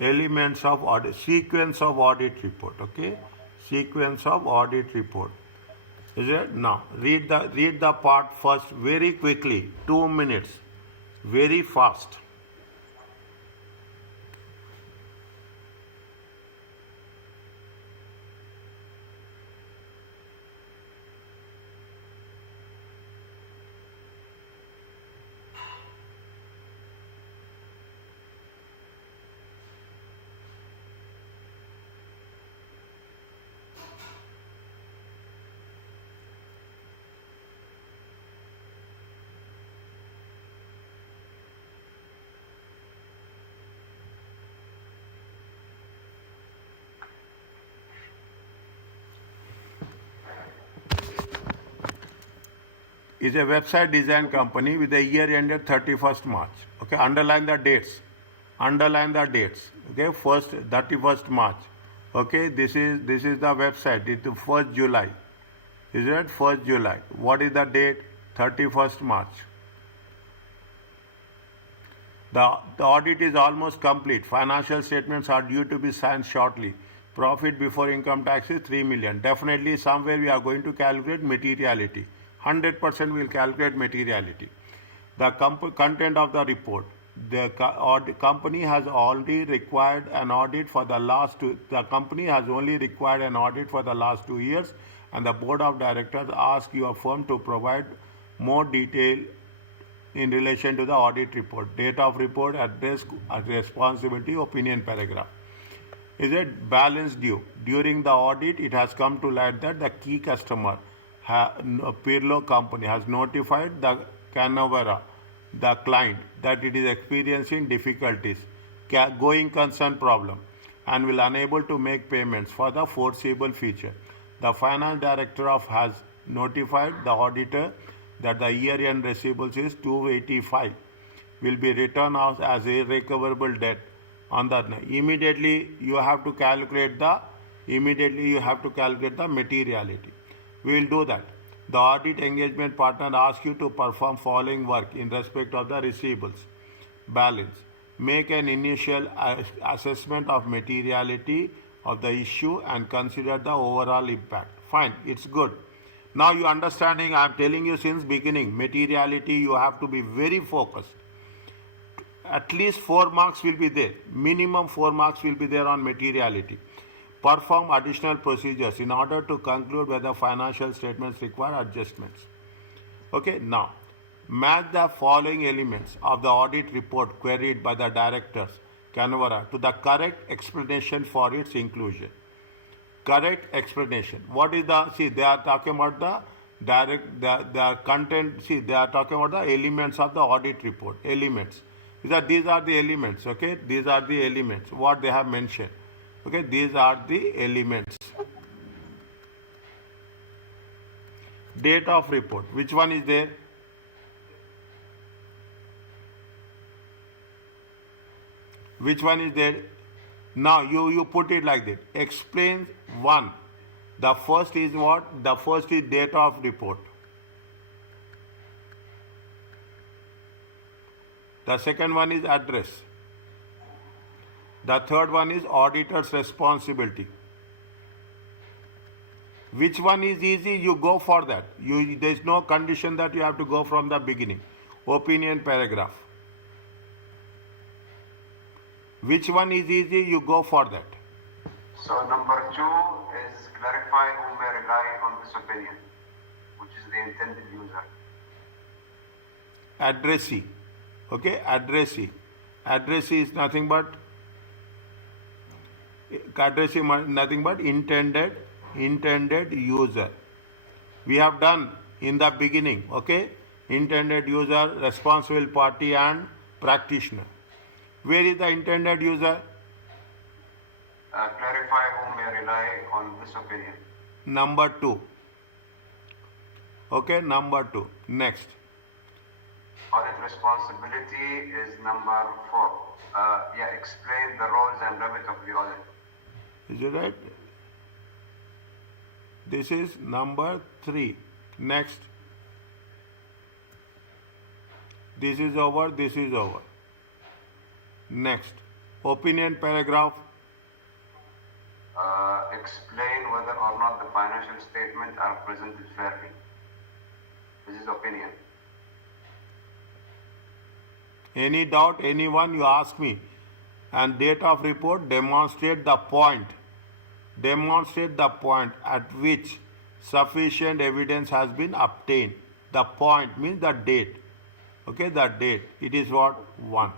Elements of audit, sequence of audit report. Okay, sequence of audit report. Is it? Now read the part first very quickly. 2 minutes, very fast. Is a website design company with a year ended 31st March. Okay, underline the dates. Underline the dates. Okay, first 31st March. Okay, this is the website. It's 1st July. Is it 1st July? What is the date? 31st March. The audit is almost complete. Financial statements are due to be signed shortly. Profit before income tax is 3 million. Definitely somewhere we are going to calculate materiality. 100% we will calculate materiality. The content of the report. The company has already required an audit for the last two. The company has only required an audit for the last 2 years, and the board of directors ask your firm to provide more detail in relation to the audit report. Date of report, address, responsibility, opinion paragraph. Is it balance due? During the audit, it has come to light that the key customer, Pirlo company, has notified the Canavera, the client, that it is experiencing difficulties, going concern problem, and will unable to make payments for the foreseeable future. The finance director has notified the auditor that the year-end receivables is 285, will be returned out as irrecoverable debt. On the immediately you have to calculate the materiality. We will do that. The audit engagement partner asks you to perform following work in respect of the receivables balance. Make an initial assessment of materiality of the issue and consider the overall impact. Fine, it's good. Now you understanding, I am telling you since beginning, materiality you have to be very focused. At least 4 marks will be there. Minimum 4 marks will be there on materiality. Perform additional procedures in order to conclude whether financial statements require adjustments. Okay, now match the following elements of the audit report queried by the directors, Canvara, to the correct explanation for its inclusion. Correct explanation. What is the, see, they are talking about the content, see, they are talking about the elements of the audit report. Elements. These are the elements, okay? These are the elements, what they have mentioned. Okay, these are the elements. Date of report. Which one is there? Which one is there? Now you put it like that. Explain one. The first is what? The first is date of report. The second one is address. The third one is auditor's responsibility. Which one is easy? You go for that. There is no condition that you have to go from the beginning. Opinion paragraph. Which one is easy? You go for that. So number 2 is clarify who may rely on this opinion, which is the intended user. Addressee. Okay, addressee. Addressee is nothing but intended user. We have done in the beginning, okay? Intended user, responsible party and practitioner. Where is the intended user? Clarify who may rely on this opinion. Number 2. Okay, number 2. Next. Audit responsibility is number 4. Explain the roles and remit of the audit. Is it right? This is number 3. Next. This is over, this is over. Next. Opinion paragraph. Explain whether or not the financial statements are presented fairly. This is opinion. Any doubt, anyone, you ask me. And date of report demonstrate the point. Demonstrate the point at which sufficient evidence has been obtained. The point means the date. Okay, the date. It is what? 1.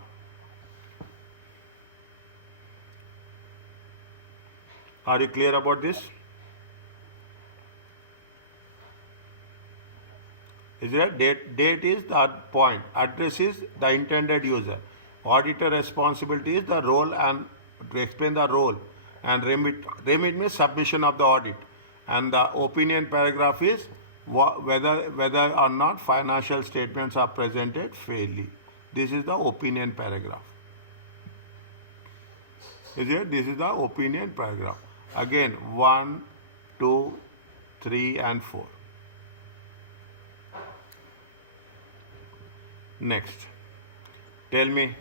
Are you clear about this? Is it? Date is the point. Address is the intended user. Auditor responsibility is the role and to explain the role. And remit means submission of the audit. And the opinion paragraph is whether or not financial statements are presented fairly. This is the opinion paragraph. Is it? This is the opinion paragraph. Again, 1, 2, 3, and 4. Next. Tell me.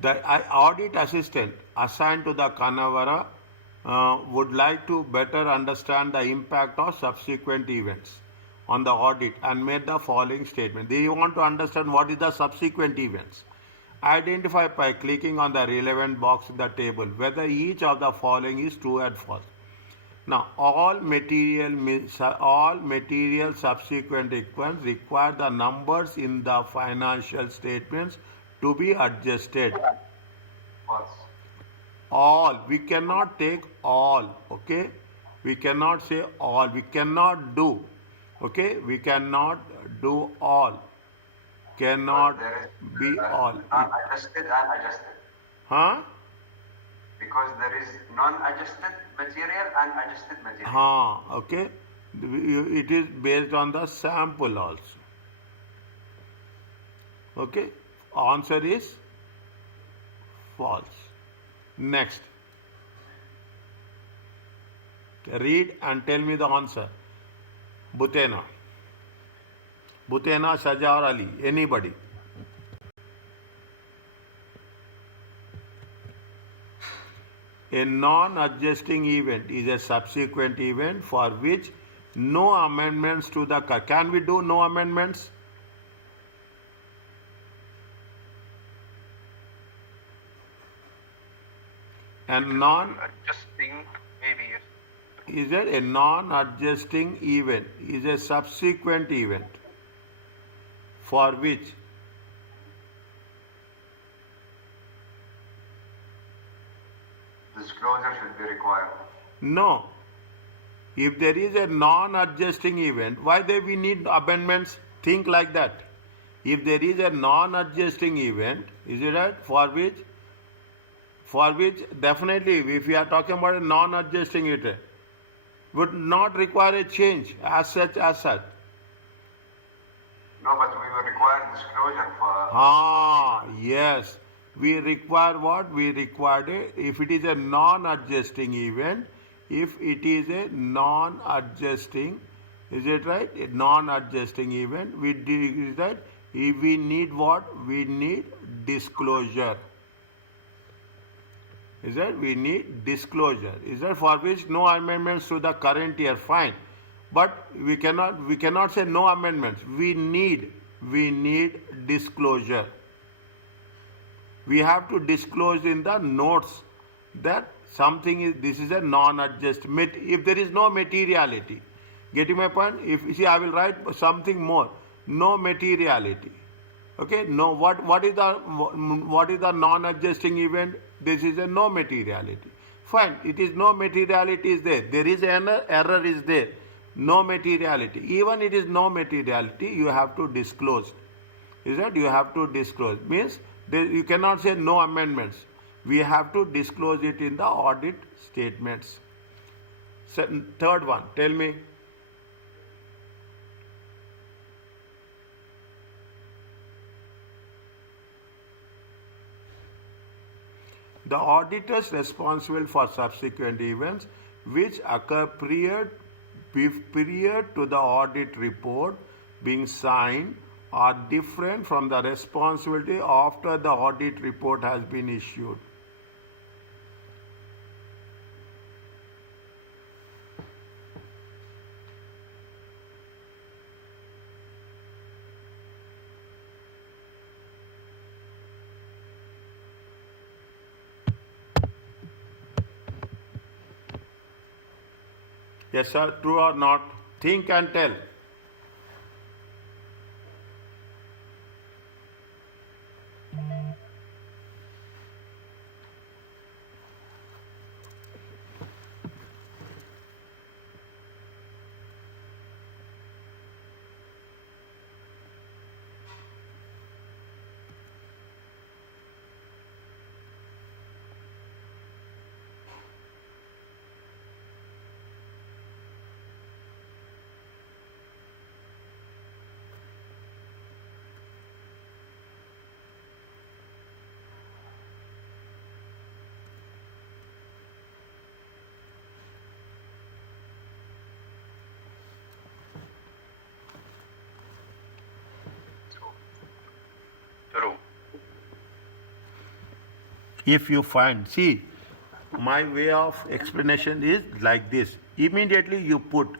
The audit assistant assigned to the Kanavara would like to better understand the impact of subsequent events on the audit and made the following statement. They want to understand what is the subsequent events. Identify by clicking on the relevant box in the table whether each of the following is true and false. Now, all material subsequent requirements require the numbers in the financial statements to be adjusted. False. All. We cannot take all. Okay. We cannot say all. We cannot do. Okay. We cannot do all. Cannot be all. Unadjusted and adjusted. Huh? Because there is non-adjusted material and adjusted material. Okay. It is based on the sample also. Okay. Answer is false. Next. Read and tell me the answer. Butena, Shaja or Ali, anybody. A non-adjusting event is a subsequent event for which no amendments to the... Can we do no amendments? And non-adjusting, maybe yes. Is it a non-adjusting event? Is a subsequent event for which disclosure should be required. No. If there is a non-adjusting event, why do we need amendments? Think like that. If there is a non-adjusting event, is it right? For which definitely, if we are talking about a non-adjusting event, would not require a change as such. No, but we will require disclosure for... Yes. We require what? We require if it is a non-adjusting event, if it is a non-adjusting, is it right? A non-adjusting event, is that if we need what? We need disclosure. Is that we need disclosure? Is that for which no amendments to the current year? Fine, but we cannot say no amendments. We need disclosure. We have to disclose in the notes that something is, this is a non-adjustment. If there is no materiality, getting my point? If you see, I will write something more. No materiality. Okay. No. What is the non-adjusting event? This is a no materiality. Fine. It is no materiality is there. There is an error is there. No materiality. Even it is no materiality, you have to disclose. Is that you have to disclose? Means you cannot say no amendments. We have to disclose it in the audit statements. Third one, tell me. The auditors responsible for subsequent events which occur prior to the audit report being signed are different from the responsibility after the audit report has been issued. Yes, sir, true or not? Think and tell. True. If you find, see, my way of explanation is like this. Immediately you put,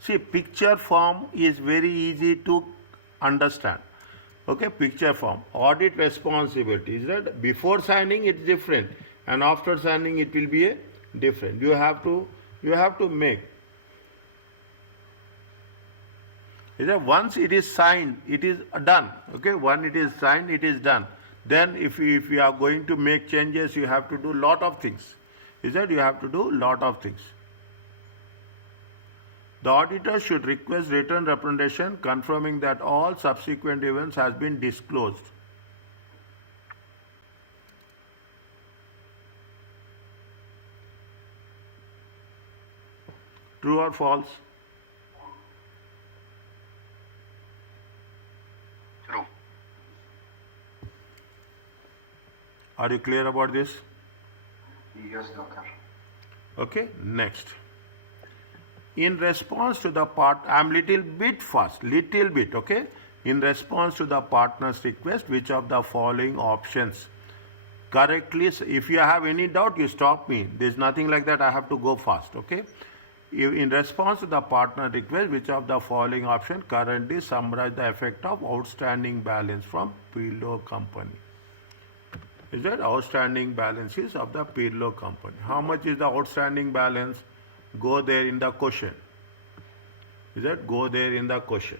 see, picture form is very easy to understand. Okay, picture form. Audit responsibility is that before signing it's different, and after signing it will be a different. You have to make. Is that once it is signed, it is done. Okay, when it is signed, it is done. Then if you are going to make changes, you have to do lot of things. Is that you have to do lot of things. The auditor should request written representation confirming that all subsequent events has been disclosed. True or false? True. Are you clear about this? Yes, doctor. Okay, next. In response to the I'm little bit fast, okay? In response to the partner's request, which of the following options correctly, if you have any doubt, you stop me. There's nothing like that, I have to go fast, okay? In response to the partner request, which of the following option currently summarize the effect of outstanding balance from Pirlo company? Is that outstanding balances of the Pirlo company? How much is the outstanding balance? Go there in the question. Is that go there in the question?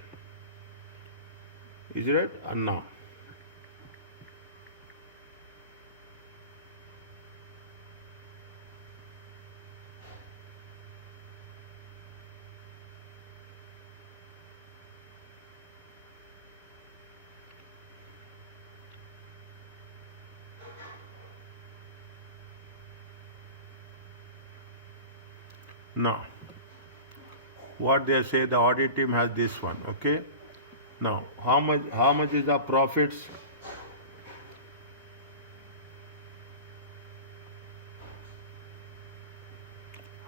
Is it no? No. What they say, the audit team has this one, okay? Now, how much is the profits?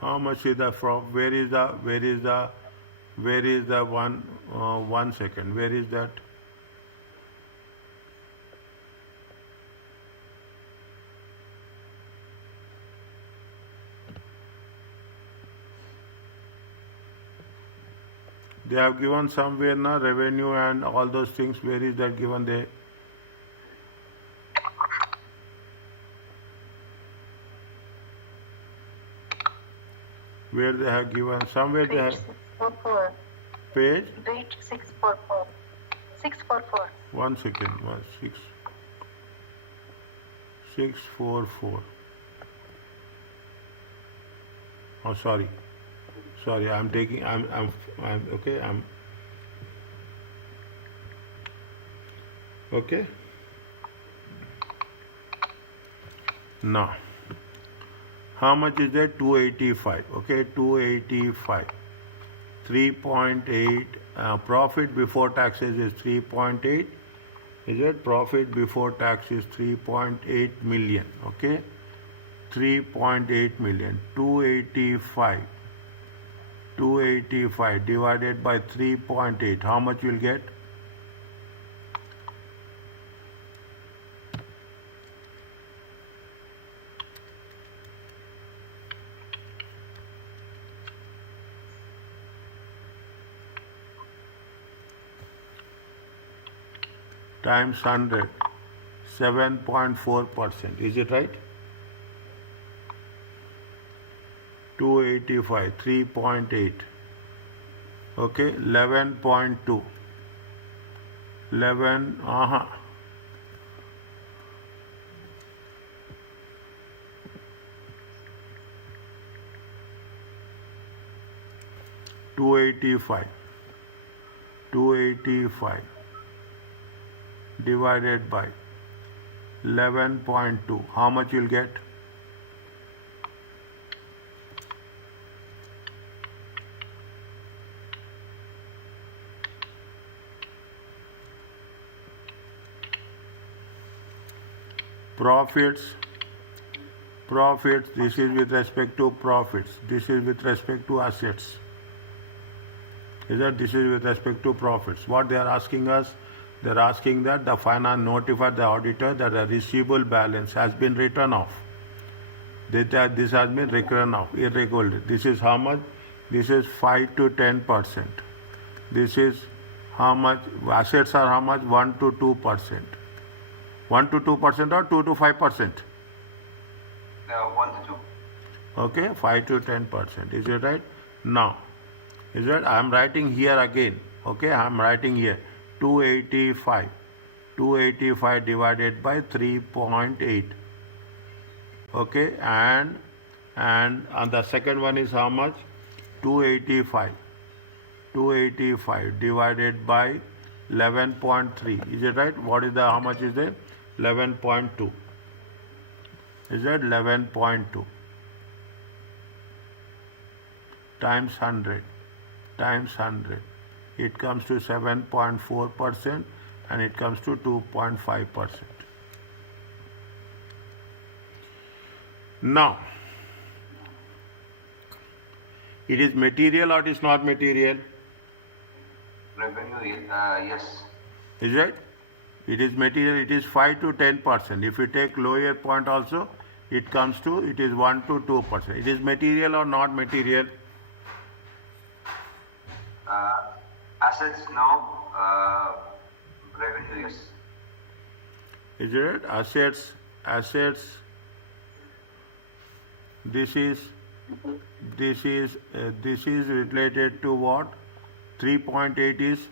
How much is the where is the one second, where is that? They have given somewhere now revenue and all those things. Where is that given there? Where they have given somewhere they have 644. page. Page 644. 644. 1 second. 644. Oh, sorry. I'm taking. I'm okay. Okay. Now, how much is that? 285. Okay, 285. 3.8. Profit before taxes is 3.8. Is it? Profit before tax is 3.8 million. Okay. 3.8 million. 285 divided by 3.8. How much you will get? Times 100, 7.4%. Is it right? 285, 3.8. Okay, 11.2. 11, 285 divided by 11.2. How much you'll get? Profits, this is with respect to profits, this is with respect to assets. Is that this is with respect to profits? What they are asking us? They are asking that the finance notify the auditor that the receivable balance has been written off. This has been written off, irregular. This is how much? This is 5 to 10%. This is how much? Assets are how much? 1 to 2%. 1 to 2% or 2 to 5%? 1 to 2. Okay, 5 to 10%. Is it right? Now, is it? I am writing here again. Okay, I am writing here 285. 285 divided by 3.8. Okay, and the second one is how much? 285. 285 divided by 11.3. Is it right? What is the, how much is there? 11.2. Is that 11.2 times 100 times 100? It comes to 7.4% and it comes to 2.5%. Now, it is material or it is not material? Revenue, yes. Is it? It is material, it is 5 to 10%. If you take lower point also, it comes to, it is 1 to 2%. It is material or not material? Assets now, revenue, yes. Is it? Assets, this is related to what? 3.8 is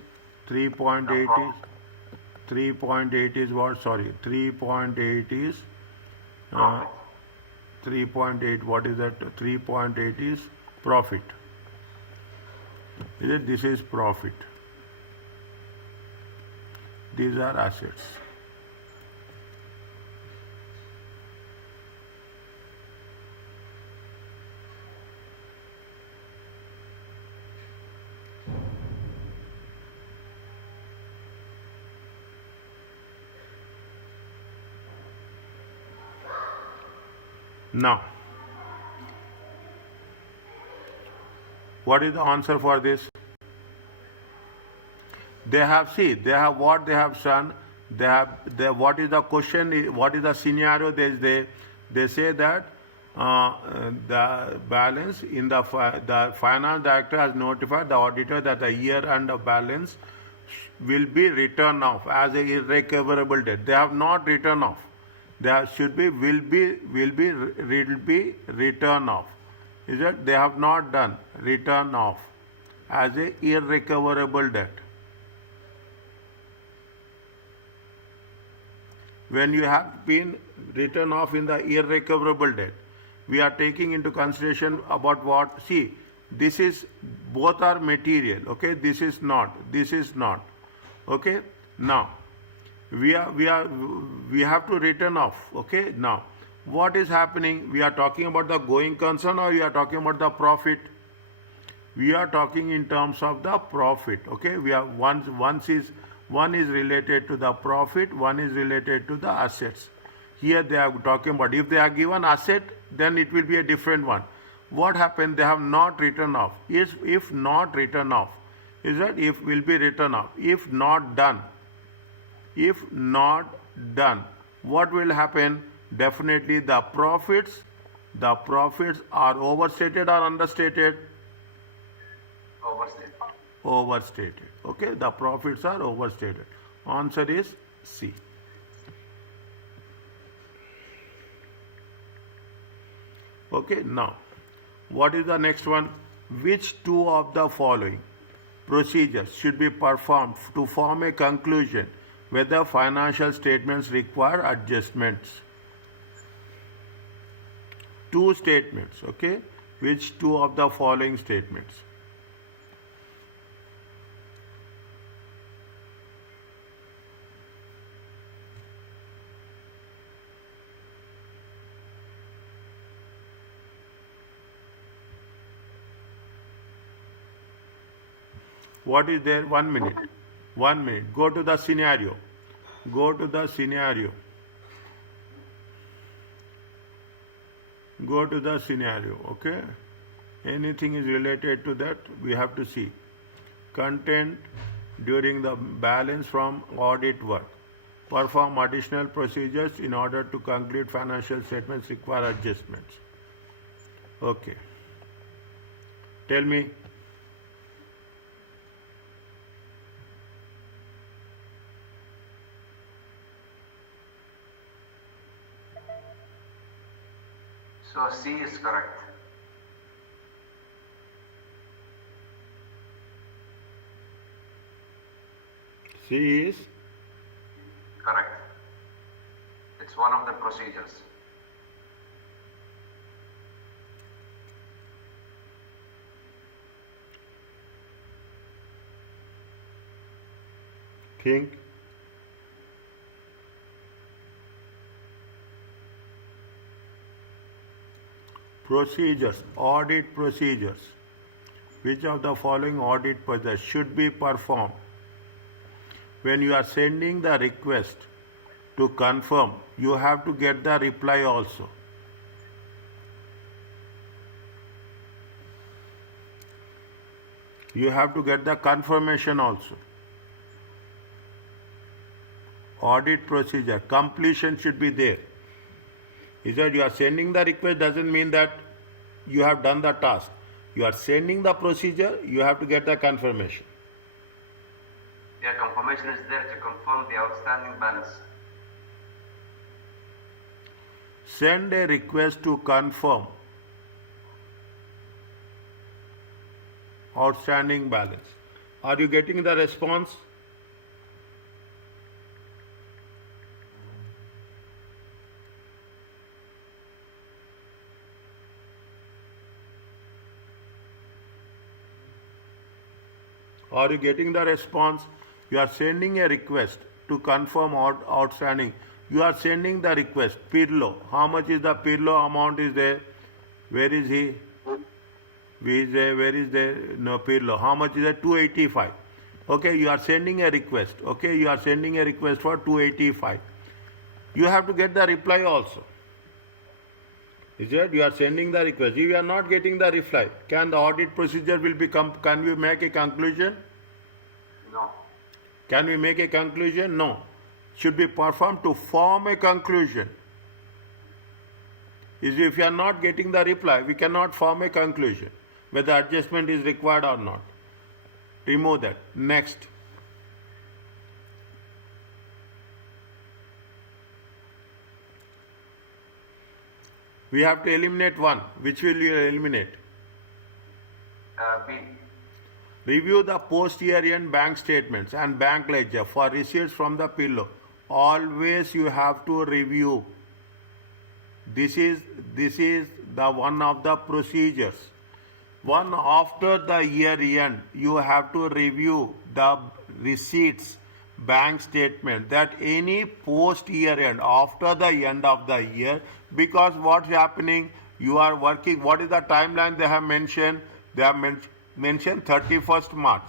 3.8 is what? Sorry, 3.8 is 3.8. What is that? 3.8 is profit. Is it? This is profit. These are assets. Now, what is the answer for this? They have, see, they have what they have done. What is the question? What is the scenario? They say that the balance in the finance director has notified the auditor that the year-end balance will be written off as a irrecoverable debt. They have not written off. There should be will be written off. Is it? They have not done written off as a irrecoverable debt. When you have been written off in the irrecoverable debt, we are taking into consideration about what? See, this is, both are material. Okay, this is not. Okay, now we have to written off. Okay, now what is happening? We are talking about the going concern or we are talking about the profit? We are talking in terms of the profit. Okay, we have one is related to the profit, one is related to the assets. Here they are talking about, if they are given asset, then it will be a different one. What happened? They have not written off. If not written off, is that if will be written off. If not done, what will happen? Definitely the profits are overstated or understated? Overstated. Overstated. Okay, the profits are overstated. Answer is C. Okay, now what is the next one? Which two of the following procedures should be performed to form a conclusion whether financial statements require adjustments? Two statements, okay? Which two of the following statements? What is there? 1 minute. 1 minute. Go to the scenario. Go to the scenario. Go to the scenario. Okay? Anything is related to that, we have to see. Content during the balance from audit work. Perform additional procedures in order to conclude financial statements require adjustments. Okay. Tell me. So C is correct. C is Correct. It's one of the procedures. think. Procedures, audit procedures. Which of the following audit procedures should be performed when you are sending the request to confirm? You have to get the reply also. You have to get the confirmation also. Audit procedure, completion should be there. Is that you are sending the request doesn't mean that you have done the task. You are sending the procedure, you have to get the confirmation. Yeah, confirmation is there to confirm the outstanding balance. Send a request to confirm outstanding balance. Are you getting the response? Are you getting the response? You are sending a request to confirm outstanding. You are sending the request. Pirlo. How much is the Pirlo amount is there? Where is he? Where is there? No, Pirlo. How much is that? 285. Okay, you are sending a request. Okay, you are sending a request for 285. You have to get the reply also. Is it? You are sending the request. If you are not getting the reply, can the audit procedure will become, can we make a conclusion? No. Can we make a conclusion? No. Should be performed to form a conclusion. Is if you are not getting the reply, we cannot form a conclusion whether adjustment is required or not. Remove that. Next. We have to eliminate one. Which will you eliminate? B. Review the post-year-end bank statements and bank ledger for receipts from the pillow. Always you have to review. This is the one of the procedures. One after the year end, you have to review the receipts, bank statement, that any post year end, after the end of the year, because what's happening, you are working, what is the timeline they have mentioned? They have mentioned 31st March.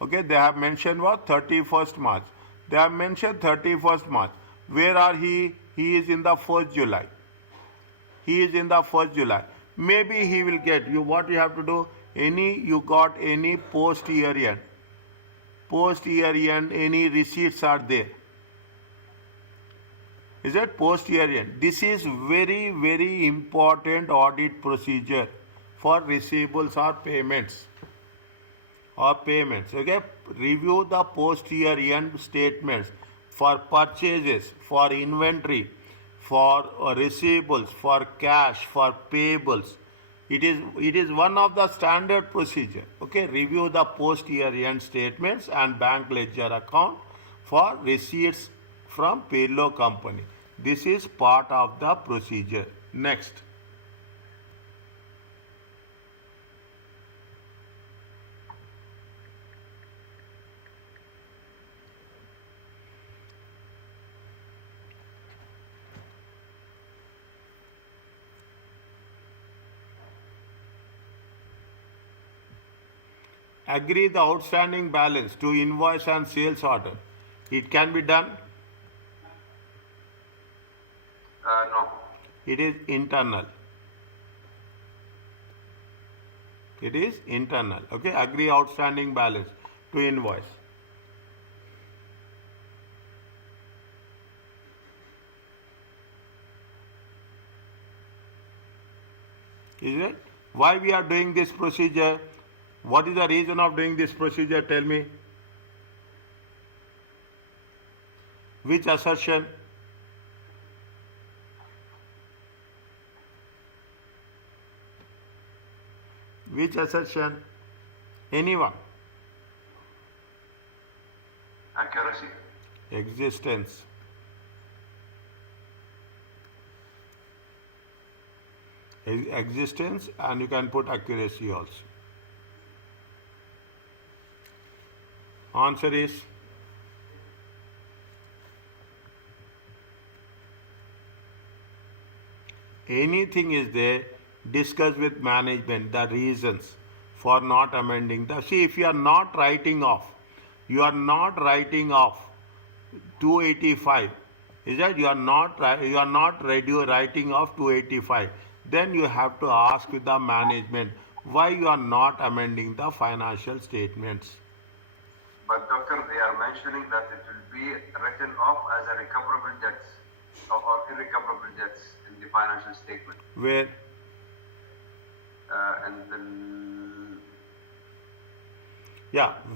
Okay, they have mentioned what? 31st March. They have mentioned 31st March. Where are he? He is in the 1st July. He is in the 1st July. Maybe he will get you. What you have to do? You got any post year end? Post year end, any receipts are there? Is that post year end? This is very, very important audit procedure for receivables or payments. Okay, review the post year end statements for purchases, for inventory, for receivables, for cash, for payables. It is one of the standard procedure. Okay, review the post year end statements and bank ledger account for receipts from payroll company. This is part of the procedure. Next. Agree the outstanding balance to invoice and sales order. It can be done. No. It is internal. It is internal. Okay, agree outstanding balance to invoice. Is it? Why we are doing this procedure? What is the reason of doing this procedure? Tell me. Which assertion? Which assertion? Anyone? Accuracy. Existence. Existence, and you can put accuracy also. Answer is anything is there, discuss with management the reasons for not amending the. See, if you are not writing off 285, is that you are not writing off 285, then you have to ask with the management why you are not amending the financial statements. But doctor, they are mentioning that it will be written off as a recoverable debts or irrecoverable debts in the financial statement. Where? And then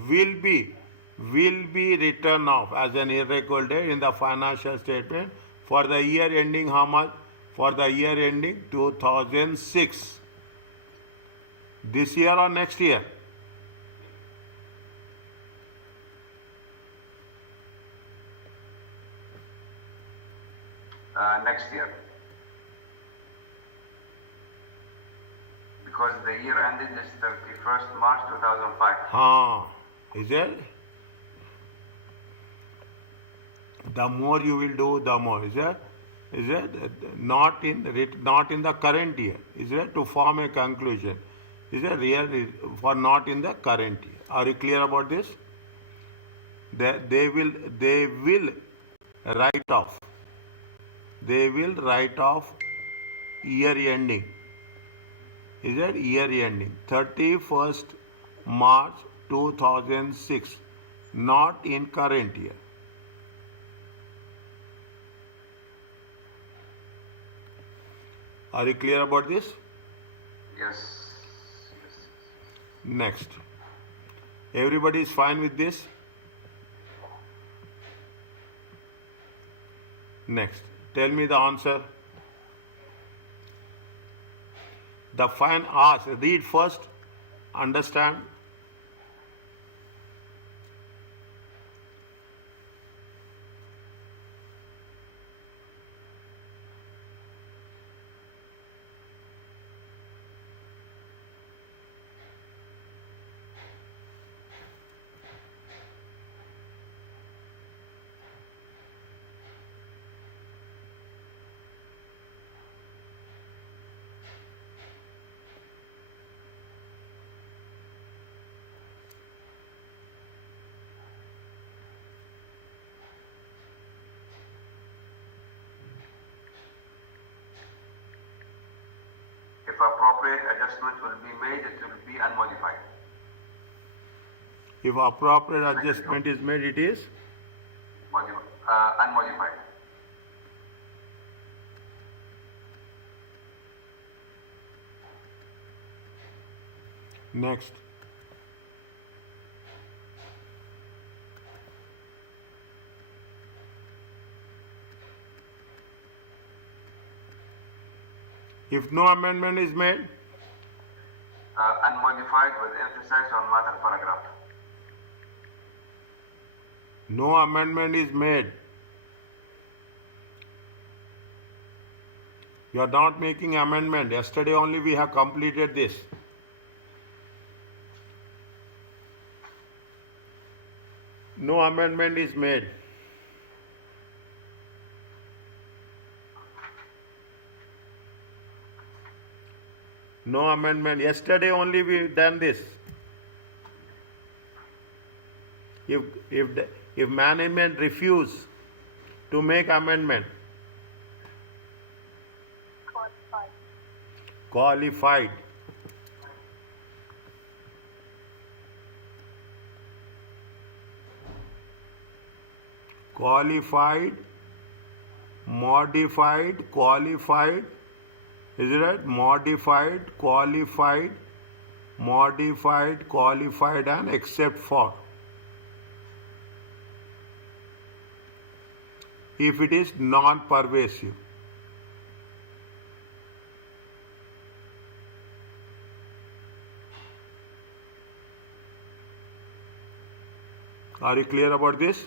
will be written off as an irrecoverable debt in the financial statement for the year ending how much? For the year ending 2006. This year or next year? Next year. Because the year ended is 31st March 2005. Is it? The more you will do, the more. Is it? Not in the current year. Is it? To form a conclusion. Is it real for not in the current year? Are you clear about this? They will write off. They will write off year ending. Is it year ending? 31st March 2006. Not in current year. Are you clear about this? Yes. Next. Everybody is fine with this? Next. Tell me the answer. The fine ask. Read first. Understand. appropriate adjustment will be made, it will be unmodified. If appropriate adjustment is made, it is Unmodified. next. If no amendment is made, Unmodified with emphasis on matter paragraph. no amendment is made. You are not making amendment. Yesterday only we have completed this. No amendment is made. No amendment. Yesterday only we done this. If management refuse to make amendment, qualified. Qualified, modified, qualified. Is it right? Modified, qualified, and except for. If it is non-pervasive. Are you clear about this?